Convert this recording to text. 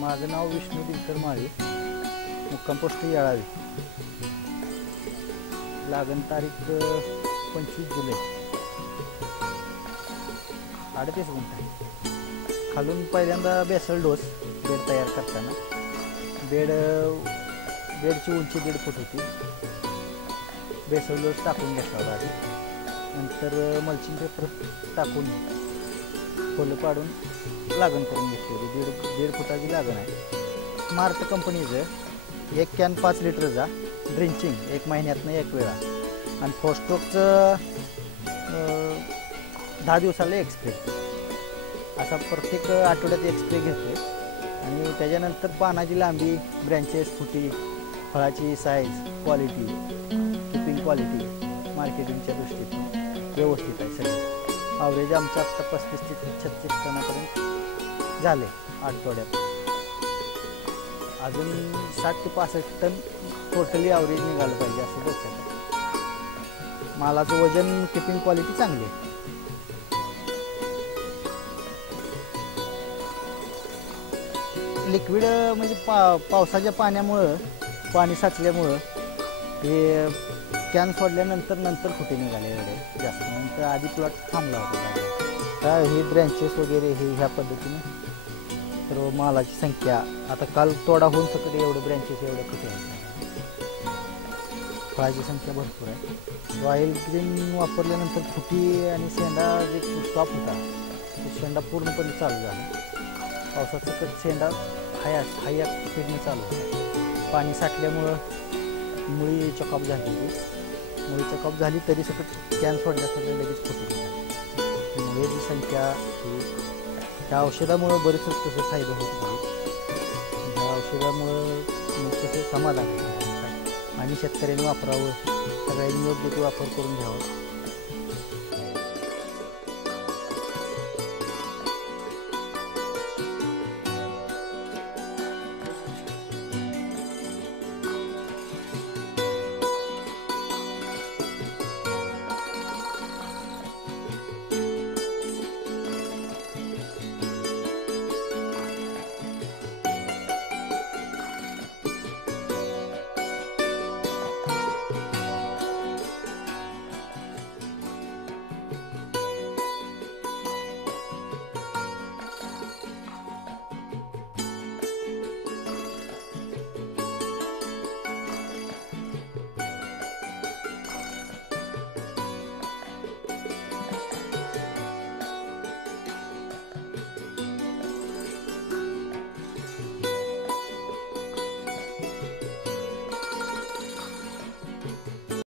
माझं नाव विष्णू दिनकर माळी, मुक्काम पोस्ट येळावी. लागण तारीख 25 जुलै. 38 गुंठ. खालून पहिल्यांदा बेसल डोस बेड तयार करताना बेडची उंची 1.5 फूट होती. बेसल डोस टाकून घेतला होता आधी. नंतर मल्चिंग पेपर टाकून फुलं पाडून लागण करून घेतली होती. 1.5 फुटाची लागण आहे. स्मार्ट कंपनीचं 1 कॅन 5 लिटरचा ड्रिंचिंग 1 महिन्यातनं 1 वेळा आणि फोस्ट्रोकचं 10 दिवसाला 1 स्प्रे. असा प्रत्येक आठवड्यात 1 स्प्रे घेतो. आणि त्याच्यानंतर पानाची लांबी, ब्रँचेस, फुटी, फळाची साईज, क्वालिटी, किपिंग क्वालिटी मार्केटिंगच्या दृष्टीतून व्यवस्थित आहे सगळं. ॲव्हरेज आमचं आत्ता 35 ते 36 टनापर्यंत झाले आठवड्यात. अजून 60 ते 65 टन टोटली ॲव्हरेज निघालं पाहिजे असं डोक्यात आहे. मालाचं वजन, किपिंग क्वालिटी चांगली आहे. लिक्विड म्हणजे पावसाच्या पाण्यामुळं, पाणी साचल्यामुळं हे कॅन सोडल्यानंतर फुटे निघाले एवढे जास्त. नंतर आधी प्लॉट थांबला होता. काय हे ब्रँचेस वगैरे हे ह्या पद्धतीने सर्व मालाची संख्या आता काल तोडा होऊन सकट एवढे ब्रँचेस एवढे फुटे आहेत. फळाची संख्या भरपूर आहे. रॉयल ग्रीन वापरल्यानंतर फुटी आणि शेंडा जे टॉप होता तो शेंडा पूर्णपणे चालू झाला. पावसात सकट शेंडा हाया स्पीडने चालू होता. पाणी साठल्यामुळं मुळी चॉकअप झाली. मुळी चॉकअप झाली तरी सकट कॅन सोडण्यासाठी लगेच फुटली. मुळीची संख्या त्या औषधामुळं बरेच तसे फायदे होत गेले. त्या औषधामुळं तसे समाधान आणि शेतकऱ्यांनी वापरावं, सगळ्यांनी योग्य ते वापर करून घ्यावा.